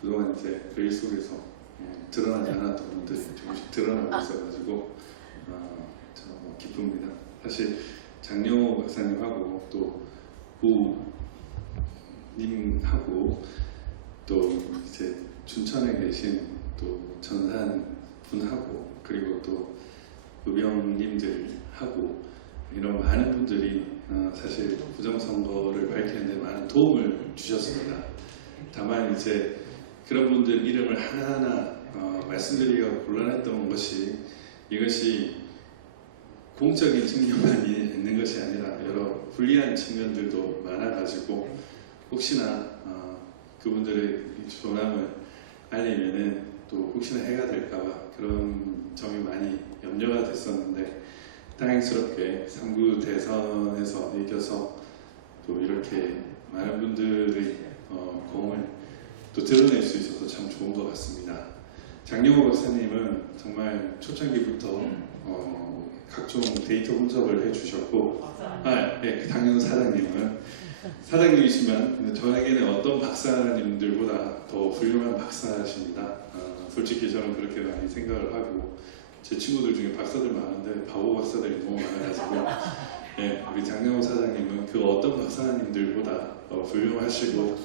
그동안 이제 일 속에서 드러나지 않았던 분들이 조금씩 드러나고 있어가지고 저는 기쁩니다. 사실 장영호 박사님하고 또 부님하고 또 이제 춘천에 계신 또 전산 분하고 그리고 또 의병님들하고 이런 많은 분들이 사실 부정선거를 밝히는데 많은 도움을 주셨습니다. 다만 이제 그런 분들 이름을 하나하나 말씀드리기가 곤란했던 것이 이것이 공적인 측면만 있는 것이 아니라 여러 불리한 측면들도 많아가지고 혹시나 그분들의 조남을 알리면은 또 혹시나 해가 될까봐 그런 점이 많이 염려가 됐었는데 다행스럽게 3구 대선에서 이겨서 또 이렇게 많은 분들의 공을 또 드러낼 수 있어서 참 좋은 것 같습니다. 장영호 박사님은 정말 초창기부터 각종 데이터 분석을 해주셨고, 네, 당연 사장님이시면 저에게는 어떤 박사님들보다 더 훌륭한 박사십니다. 솔직히 저는 그렇게 많이 생각을 하고 제 친구들 중에 박사들 많은데 바보 박사들이 너무 많아가지고 네, 우리 장영호 사장님은 그 어떤 박사님들보다 훌륭하시고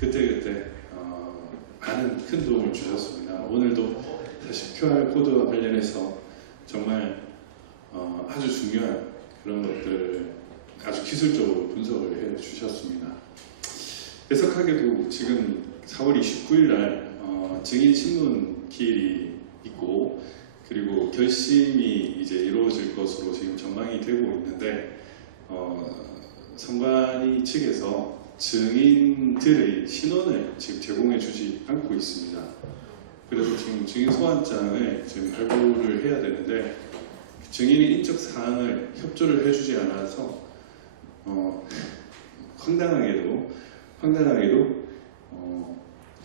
그때그때 많은 큰 도움을 주셨습니다. 오늘도 사실 QR코드와 관련해서 정말 아주 중요한 그런 것들을 아주 기술적으로 분석을 해 주셨습니다. 배석하게도 지금 4월 29일 날 증인 신문 기일이 있고 그리고 결심이 이제 이루어질 것으로 지금 전망이 되고 있는데 선관위 측에서 증인들의 신원을 지금 제공해 주지 않고 있습니다. 그래서 지금 증인 소환장을 지금 발부를 해야 되는데 증인의 인적 사항을 협조를 해주지 않아서 황당하게도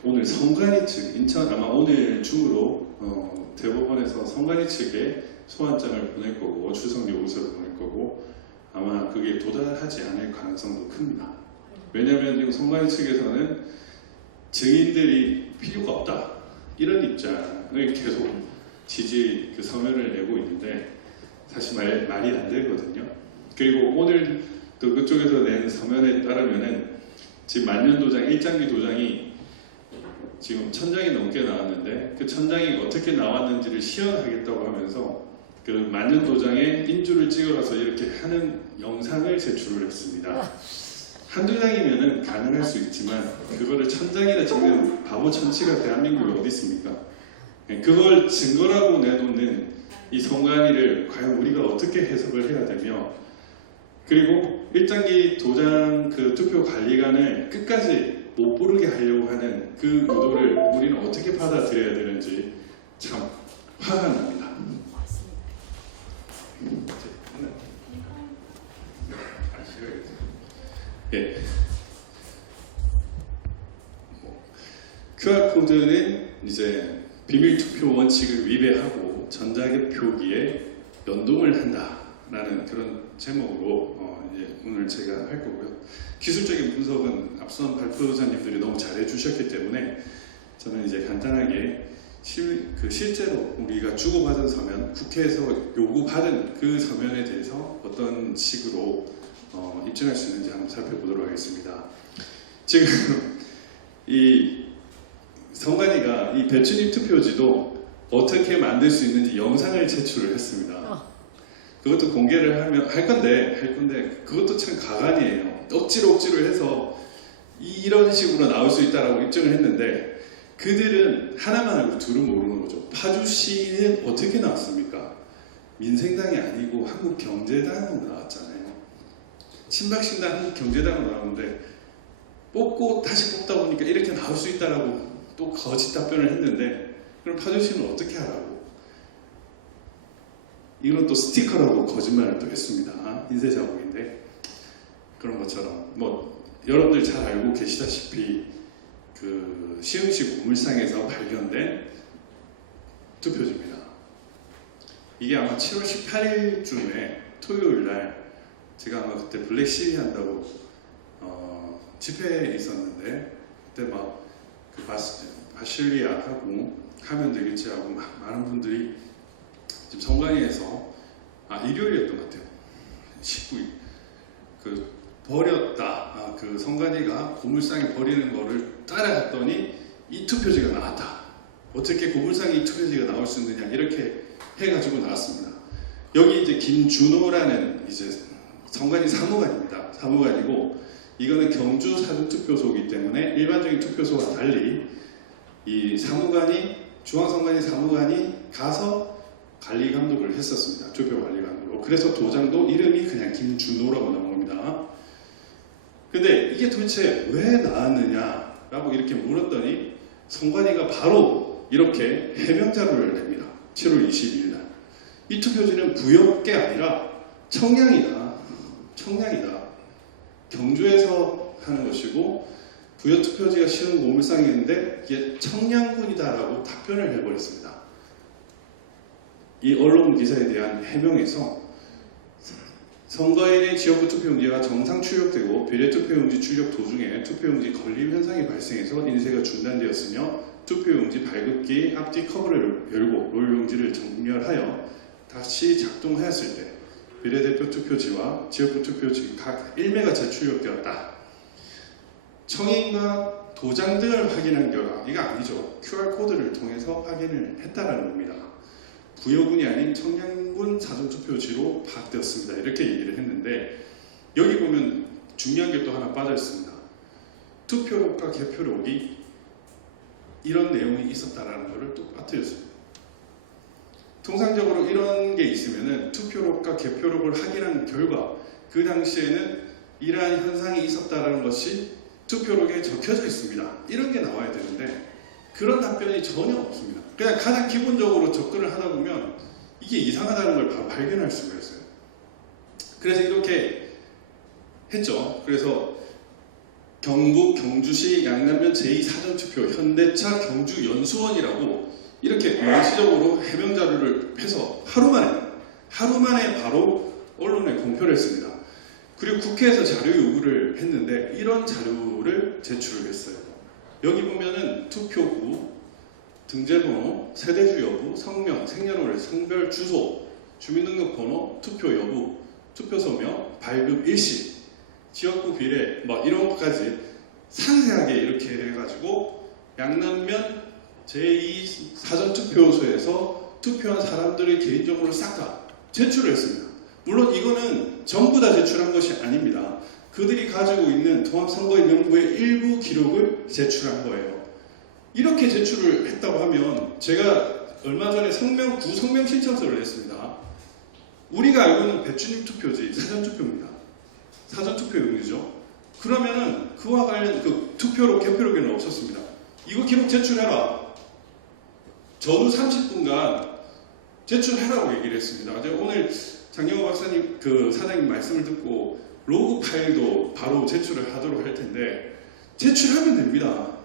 오늘 선관위 측 인천 아마 오늘 중으로 대법원에서 선관위 측에 소환장을 보낼 거고 출석 요구서를 보낼 거고 아마 그게 도달하지 않을 가능성도 큽니다. 왜냐하면 지금 선관위 측에서는 증인들이 필요가 없다 이런 입장을 계속 지지 그 서면을 내고 있는데 사실 말이 안 되거든요. 그리고 오늘 또 그쪽에서 낸 서면에 따르면은 지금 만년도장 1장기 도장이 지금 1000장이 넘게 나왔는데 그 1000장이 어떻게 나왔는지를 시연하겠다고 하면서 그 만년도장에 인주를 찍어가서 이렇게 하는 영상을 제출을 했습니다. 한두 장이면은 가능할 수 있지만 그거를 1000장이나 찍는 바보 천치가 대한민국에 어디 있습니까? 그걸 증거라고 내놓는 이 선관위를 과연 우리가 어떻게 해석을 해야 되며 그리고 1장기 도장 그 투표 관리관을 끝까지 못 부르게 하려고 하는 그 의도를 우리는 어떻게 받아들여야 되는지 참 화가 납니다. 예. QR코드는 이제 비밀투표 원칙을 위배하고 전자개표기에 연동을 한다라는 그런 제목으로 이제 오늘 제가 할 거고요. 기술적인 분석은 앞선 발표자님들이 너무 잘해주셨기 때문에 저는 이제 간단하게 실제로 우리가 주고받은 서면, 국회에서 요구받은 그 서면에 대해서 어떤 식으로 입증할 수 있는지 한번 살펴보도록 하겠습니다. 지금 이 선관위가 이 배추잎 투표지도 어떻게 만들 수 있는지 영상을 제출을 했습니다. 그것도 공개를 할 건데 그것도 참 가관이에요. 억지로 해서 이런 식으로 나올 수 있다라고 입증을 했는데 그들은 하나만 알고 둘은 모르는 거죠. 파주시는 어떻게 나왔습니까? 민생당이 아니고 한국경제당으로 나왔잖아요. 친박신당 한국경제당으로 나오는데 뽑고 다시 뽑다 보니까 이렇게 나올 수 있다라고 또 거짓 답변을 했는데 그럼 파주시는 어떻게 하라고? 이건 또 스티커라고 거짓말을 또 했습니다. 인쇄 자국인데 그런 것처럼 뭐 여러분들 잘 알고 계시다시피 그 시흥시 고물상에서 발견된 투표지입니다. 이게 아마 7월 18일쯤에 토요일 날 제가 아마 그때 블랙 시위 한다고 집회에 있었는데 그때 막 바실리아하고 하면 되겠지 하고 많은 분들이 지금 성관위에서 일요일이었던 것 같아요. 19일 버렸다. 그 성관위가 고물상에 버리는 거를 따라갔더니 이 투표지가 나왔다. 어떻게 고물상에 이 투표지가 나올 수 있느냐 이렇게 해가지고 나왔습니다. 여기 이제 김준호라는 이제 성관위 사무관입니다. 사무관이고 이거는 경주 사전투표소이기 때문에 일반적인 투표소와 달리 이 사무관이 중앙선관위 사무관이 가서 관리 감독을 했었습니다. 투표 관리 감독으로. 그래서 도장도 이름이 그냥 김준호라고 나온 겁니다. 근데 이게 도대체 왜 나왔느냐라고 이렇게 물었더니 선관위가 바로 이렇게 해명 자료를 냅니다. 7월 22일 날. 이 투표지는 부역계 아니라 청량이다. 경주에서 하는 것이고 부여 투표지가 실은 고물상이었는데 이게 청량군이다라고 답변을 해버렸습니다. 이 언론 기사에 대한 해명에서 선거인의 지역구 투표용지가 정상 출력되고 비례 투표용지 출력 도중에 투표용지 걸림 현상이 발생해서 인쇄가 중단되었으며 투표용지 발급기 앞뒤 커버를 열고 롤용지를 정렬하여 다시 작동하였을 때 비례대표 투표지와 지역구 투표지 각 1매가 재출력되었다. 청인과 도장 등을 확인한 결과 이거 아니죠. QR코드를 통해서 확인을 했다라는 겁니다. 부여군이 아닌 청량군 사전투표지로 파악되었습니다. 이렇게 얘기를 했는데 여기 보면 중요한 게 또 하나 빠져 있습니다. 투표록과 개표록이 이런 내용이 있었다라는 것을 또 빠뜨렸습니다. 통상적으로 이런 게 있으면은 투표록과 개표록을 확인한 결과 그 당시에는 이러한 현상이 있었다라는 것이 투표록에 적혀져 있습니다. 이런 게 나와야 되는데 그런 답변이 전혀 없습니다. 그냥 가장 기본적으로 접근을 하다 보면 이게 이상하다는 걸 바로 발견할 수가 있어요. 그래서 이렇게 했죠. 그래서 경북 경주시 양남면 제2사전투표 현대차 경주연수원이라고 이렇게 원시적으로 해명 자료를 해서 하루 만에 바로 언론에 공표를 했습니다. 그리고 국회에서 자료 요구를 했는데 이런 자료를 제출을 했어요. 여기 보면은 투표구, 등재번호, 세대주 여부, 성명, 생년월일, 성별, 주소, 주민등록번호, 투표 여부, 투표소명, 발급 일시, 지역구 비례 이런 것까지 상세하게 이렇게 해가지고 양남면 제2사전투표소에서 투표한 사람들의 개인정보를 싹 다 제출을 했습니다. 물론 이거는 전부 다 제출한 것이 아닙니다. 그들이 가지고 있는 통합선거인 명부의 일부 기록을 제출한 거예요. 이렇게 제출을 했다고 하면 제가 얼마 전에 구성명 신청서를 냈습니다. 우리가 알고 있는 배추님 투표지 사전투표입니다. 사전투표용이죠. 그러면은 그와 관련 투표록, 개표록에는 없었습니다. 이거 기록 제출해라. 저도 30분간 제출하라고 얘기를 했습니다. 오늘 장영호 박사님 사장님 말씀을 듣고 로그 파일도 바로 제출을 하도록 할 텐데 제출하면 됩니다.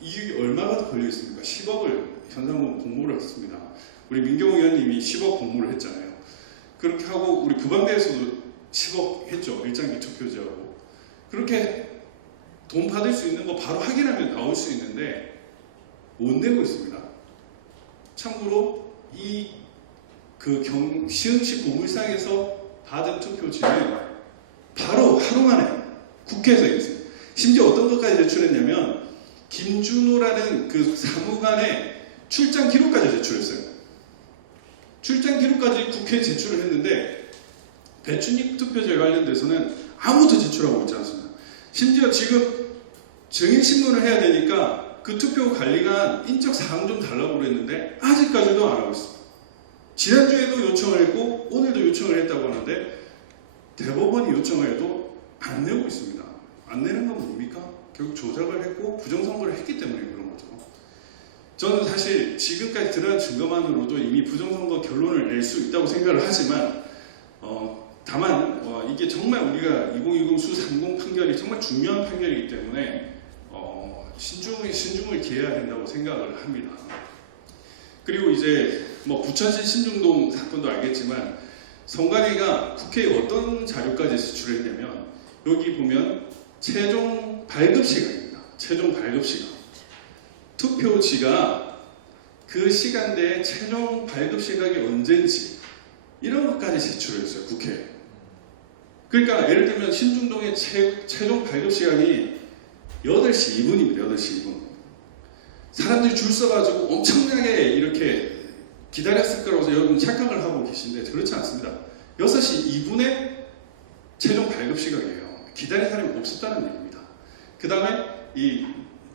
이게 얼마가 걸려 있습니까? 10억을 현상금 공모를 했습니다. 우리 민경호 의원님이 10억 공모를 했잖아요. 그렇게 하고 우리 부방대에서도 10억 했죠. 일장기 투표지하고. 그렇게 돈 받을 수 있는 거 바로 확인하면 나올 수 있는데 못 내고 있습니다. 참고로 시흥시 고물상에서 받은 투표지는 바로 하루 만에 국회에서 했어요. 심지어 어떤 것까지 제출했냐면 김준호라는 그 사무관의 출장 기록까지 제출했어요. 출장 기록까지 국회에 제출을 했는데 배추님 투표지에 관련돼서는 아무도 제출하고 있지 않습니다. 심지어 지금 증인신문을 해야 되니까 그 투표 관리관 인적 사항 좀 달라고 그랬는데 아직까지도 안 하고 있습니다. 지난주에도 요청을 했고 오늘도 요청을 했다고 하는데 대법원이 요청을 해도 안 내고 있습니다. 안 내는 건 뭡니까? 결국 조작을 했고 부정선거를 했기 때문에 그런 거죠. 저는 사실 지금까지 드러난 증거만으로도 이미 부정선거 결론을 낼 수 있다고 생각을 하지만 다만 이게 정말 우리가 2020 수30 판결이 정말 중요한 판결이기 때문에 신중을 기해야 된다고 생각을 합니다. 그리고 이제 부천시 신중동 사건도 알겠지만 선관위가 국회에 어떤 자료까지 제출했냐면 여기 보면 최종 발급 시간입니다. 최종 발급 시간. 투표지가 그 시간대에 최종 발급 시각이 언제인지 이런 것까지 제출했어요, 국회에. 그러니까 예를 들면 신중동의 최종 발급 시간이 8시 2분입니다. 8시 2분. 사람들이 줄 서가지고 엄청나게 이렇게 기다렸을 거라고 여러분 착각을 하고 계신데 그렇지 않습니다. 6시 2분에 최종 발급 시각이에요. 기다린 사람이 없었다는 얘기입니다. 그 다음에 이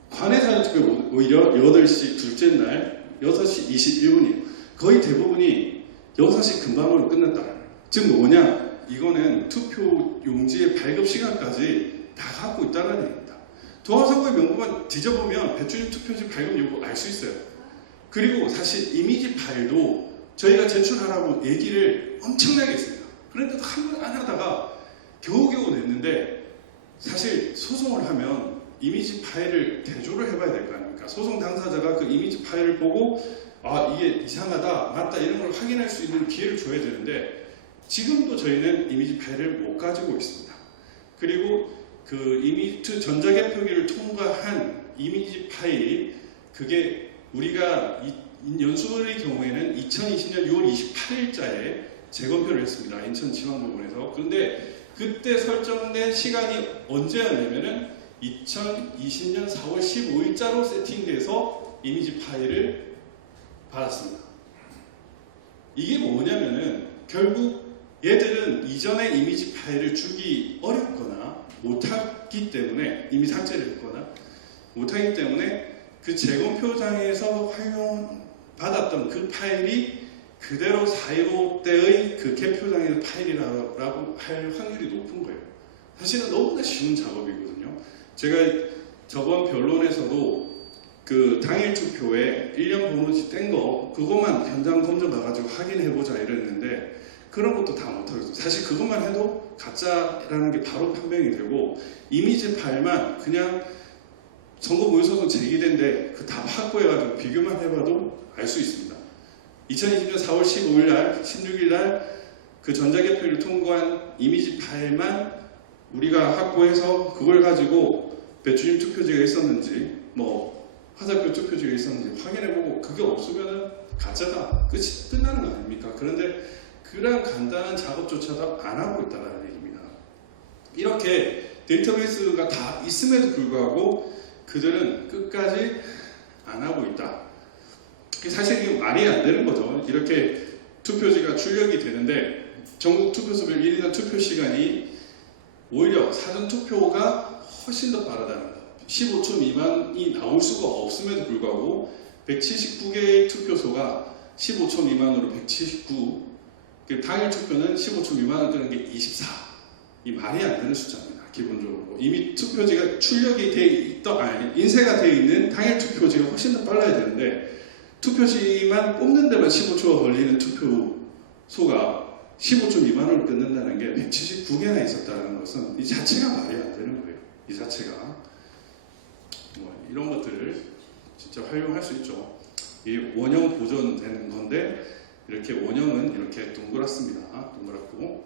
관외 사전투표 오히려 8시 둘째 날 6시 21분이에요. 거의 대부분이 6시 금방으로 끝났다. 즉 뭐냐? 이거는 투표 용지의 발급 시간까지 다 갖고 있다는 얘기입니다. 동아선거의 명부만 뒤져보면 배추림 투표지 발급 여부 알 수 있어요. 그리고 사실 이미지 파일도 저희가 제출하라고 얘기를 엄청나게 했습니다. 그런데도 한 번 안 하다가 겨우겨우 냈는데 사실 소송을 하면 이미지 파일을 대조를 해봐야 될 거 아닙니까? 소송 당사자가 그 이미지 파일을 보고 아 이게 이상하다 맞다 이런 걸 확인할 수 있는 기회를 줘야 되는데 지금도 저희는 이미지 파일을 못 가지고 있습니다. 그리고 그 이미지 전자개표기를 통과한 이미지 파일 그게 우리가 연수의 경우에는 2020년 6월 28일자에 재검표를 했습니다. 인천지방법원에서. 그런데 그때 설정된 시간이 언제였냐면은 2020년 4월 15일자로 세팅돼서 이미지 파일을 받았습니다. 이게 뭐냐면은 결국 얘들은 이전에 이미지 파일을 주기 어렵거나 못하기 때문에 이미 삭제를 했거나 못하기 때문에 그 재검표장에서 활용받았던 그 파일이 그대로 4.15 때의 그 개표장의 파일이라고 할 확률이 높은 거예요. 사실은 너무나 쉬운 작업이거든요. 제가 저번 변론에서도 그 당일 투표에 1년 번호지 뗀 거 그것만 현장 검증 가가지고 확인해보자 이랬는데 그런 것도 다 못하겠어요. 사실 그것만 해도 가짜라는 게 바로 판명이 되고 이미지 파일만 그냥 선거 무효소송 제기된데 그 답 확보해가지고 비교만 해봐도 알 수 있습니다. 2020년 4월 15일 날, 16일 날 그 전자개표를 통과한 이미지 파일만 우리가 확보해서 그걸 가지고 배추림 투표지가 있었는지 뭐 화살표 투표지가 있었는지 확인해보고 그게 없으면은 가짜다. 끝나는 거 아닙니까? 그런데 그런 간단한 작업조차도 안 하고 있다는 얘기입니다. 이렇게 데이터베이스가 다 있음에도 불구하고 그들은 끝까지 안 하고 있다. 사실 이게 말이 안 되는 거죠. 이렇게 투표지가 출력이 되는데 전국 투표소별 1인당 투표 시간이 오히려 사전투표가 훨씬 더 빠르다는 거. 15초 미만이 나올 수가 없음에도 불구하고 179개의 투표소가 15초 미만으로 179, 당일 투표는 15초 미만을 뜨는 게 24. 이 말이 안 되는 숫자입니다. 기본적으로 이미 투표지가 출력이 돼 있던 인쇄가 되어 있는 당일 투표지가 훨씬 더 빨라야 되는데 투표지만 뽑는 데만 15초가 걸리는 투표소가 15초 미만으로 끊는다는 게 179개나 있었다는 것은 이 자체가 말이 안 되는 거예요. 이 자체가 뭐 이런 것들을 진짜 활용할 수 있죠. 이 원형 보존되는 건데 이렇게 원형은 이렇게 동그랗습니다. 동그랗고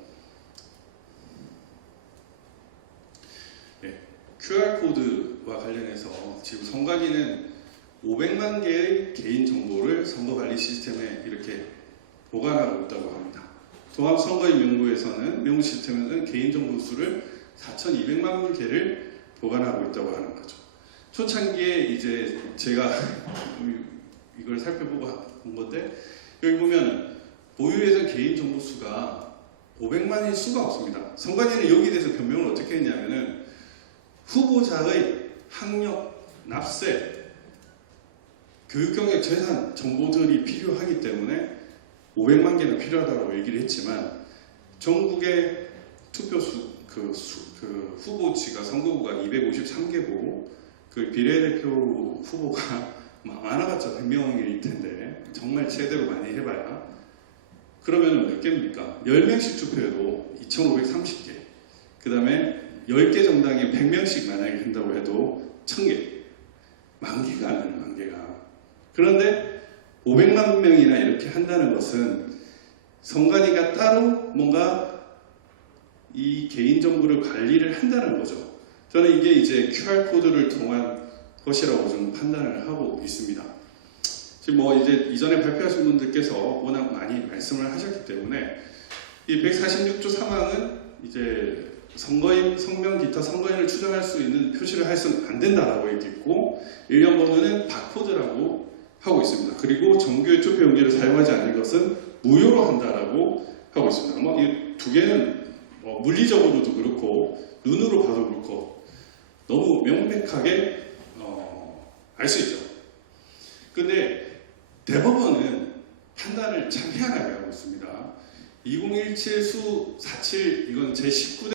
QR코드와 관련해서 지금 선관위는 500만 개의 개인 정보를 선거관리 시스템에 이렇게 보관하고 있다고 합니다. 종합선거인 명부에서는 명부 시스템에는 개인 정보 수를 4,200만 개를 보관하고 있다고 하는 거죠. 초창기에 이제 제가 이걸 살펴보고 본 건데 여기 보면 보유 예정 개인 정보 수가 500만일 수가 없습니다. 선관위는 여기에 대해서 변명을 어떻게 했냐면은 후보자의 학력, 납세, 교육경력, 재산 정보들이 필요하기 때문에 500만 개는 필요하다고 얘기를 했지만 전국의 투표수 그 후보지가 선거구가 253개고 그 비례대표 후보가 많아봤자 100명일 텐데 정말 제대로 많이 해봐야 그러면 몇 개입니까? 10명씩 투표해도 2530개 그 다음에 10개 정당에 100명씩 만약에 한다고 해도 1000개 만개가 안 되는 만개가 그런데 500만 명이나 이렇게 한다는 것은 선관위가 따로 뭔가 이 개인정보를 관리를 한다는 거죠. 저는 이게 이제 QR코드를 통한 것이라고 좀 판단을 하고 있습니다. 지금 뭐 이제 이전에 발표하신 분들께서 워낙 많이 말씀을 하셨기 때문에 이 146조 3항은 이제 성명 기타 선거인을 추정할 수 있는 표시를 해서는 안 된다라고 얘기했고, 일련 번호는 바코드라고 하고 있습니다. 그리고 정규의 투표 용지를 사용하지 않는 것은 무효로 한다라고 하고 있습니다. 뭐 이 두 개는 뭐 물리적으로도 그렇고 눈으로 봐도 그렇고 너무 명백하게 알 수 있죠. 근데 대법원은 판단을 참 희한하게 하고 있습니다. 2017 수 47 이건 제19대